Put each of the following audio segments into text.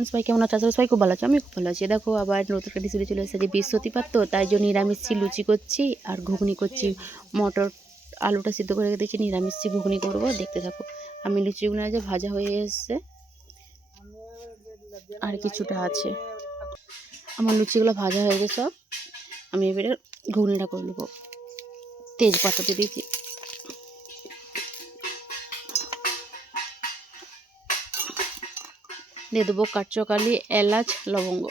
Friends, সবাই কেমন আছো? সবাই খুব ভালো আছে, আমি খুব ভালো আছি। দেখো আবার নতুন একটা রেসিপি চলে এসেছে, যে বৃহস্পতিবার তো তাই জন্য নিরামিষি লুচি করছি আর ঘুগনি করছি। মটর আলুটা সিদ্ধ করে রেখে দিয়েছি, নিরামিষি ঘুগনি করবো, দেখতে থাকো। আমি লুচিগুলো যে ভাজা হয়ে এসছে আর কিছুটা আছে, আমার লুচিগুলো ভাজা হয়ে গেছে সব। আমি এবারে ঘুগনিটা করে নেবো। তেজপাতা দিয়ে দিয়েছি, দিয়ে দেবো কাঁচকালি, এলাচ, লবঙ্গ,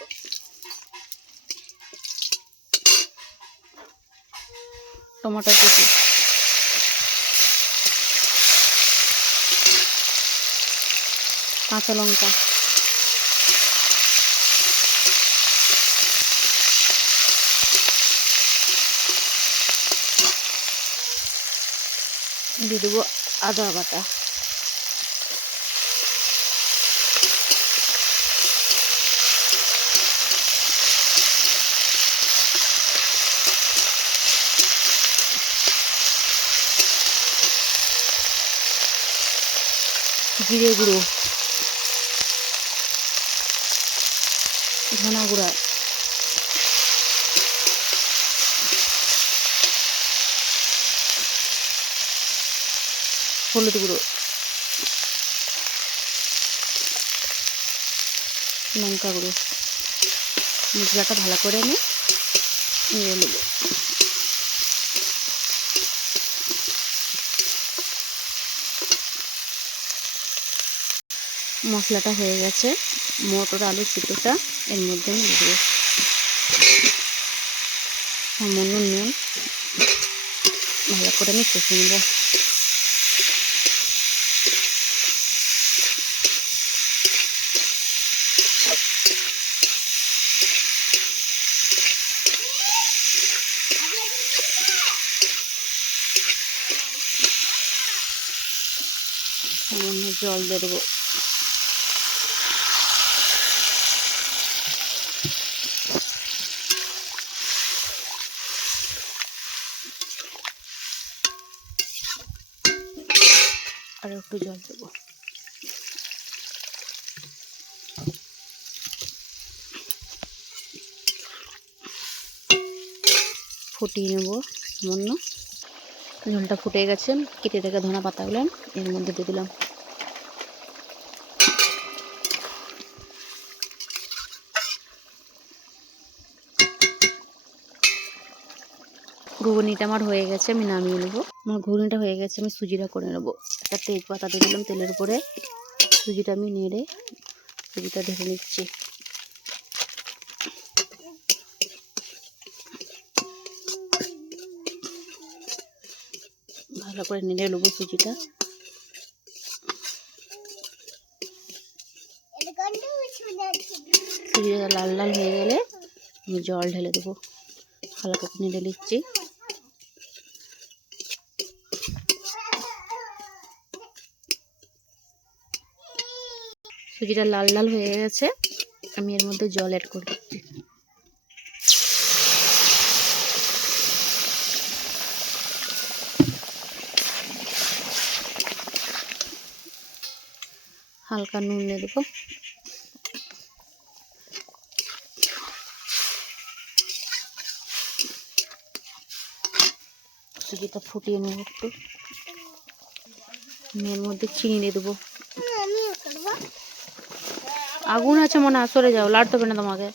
টমেটো কুচি, কাঁচা লঙ্কা, দিয়ে দেবো আদা বাটা, জিরে গুঁড়ো, ধনা গুঁড়া, হলুদ গুঁড়ো, লঙ্কা গুঁড়ো। মশলাটা ভালো করে নিয়ে নেব। মশলাটা হয়ে গেছে, মটর আলু সিদ্ধটা এর মধ্যে আমি দেবো। সামান্য নুন, ভালো করে আমি কষে নেব। সামান্য জল দিয়ে দেবো। আর একটু জল দেবো। ফুটিয়ে নেব সামান্য। ঝোলটা ফুটে গেছে, কেটে রেখে ধনা পাতাগুলো এর মধ্যে দিয়ে দিলাম। ঘুগনিটা আমার হয়ে গেছে, আমি নামিয়ে নেবো। আমার ঘুগনিটা হয়ে গেছে, আমি সুজিটা করে নেবো। একটা তেজপাতা দিয়ে দিলাম তেলের উপরে, সুজিটা আমি নেড়ে সুজিটা ঢেকে নিচ্ছি। ভালো করে নেড়ে নেবো সুজিটা। সুজিটা লাল লাল হয়ে গেলে আমি জল ঢেলে দেবো। হালকা করে নেড়ে নিচ্ছি। সুজিটা লাল লাল হয়ে গেছে, আমি এর মধ্যে জল অ্যাড করে দিচ্ছি। হালকা নুন দিয়ে দেবো। সুজিটা ফুটিয়ে নেব একটু। এর মধ্যে চিনি দিয়ে দেবো। আগুন আছে মনে হয়, সরে যাও, লাড়তে হবে না তোমাকে।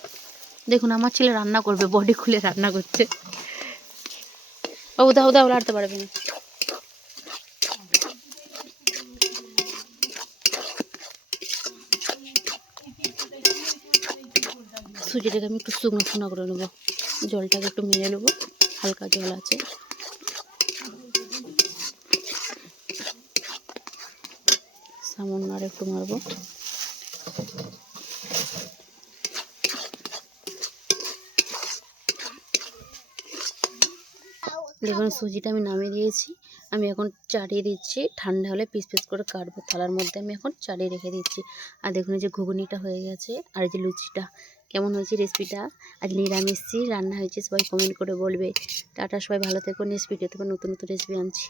দেখুন আমার ছেলে রান্না করবে, বডি খুলে রান্না করছে। বাবু দাও দাও, লাড়তে পারবে না। সুজিটাকে আমি একটু শুকনো শুকনো করে নেবো। জলটাকে একটু মেরে নেবো, হালকা জল আছে। সামান্য আর একটু মারবো। দেখুন সুজিটা আমি নামিয়ে দিয়েছি, আমি এখন চাড়িয়ে দিচ্ছি। ঠান্ডা হলে পিস পিস করে কাটবো থালার মধ্যে, আমি এখন চাড়িয়ে রেখে দিচ্ছি। আর দেখুন এই যে ঘুগনিটা হয়ে গেছে, আর এই যে লুচিটা কেমন হয়েছে রেসিপিটা। আজ নিরামিষই রান্না হয়েছে, সবাই কমেন্ট করে বলবে। টাটা, সবাই ভালো থেকো। নেক্সট ভিডিও থেকে নতুন নতুন রেসিপি আনছি।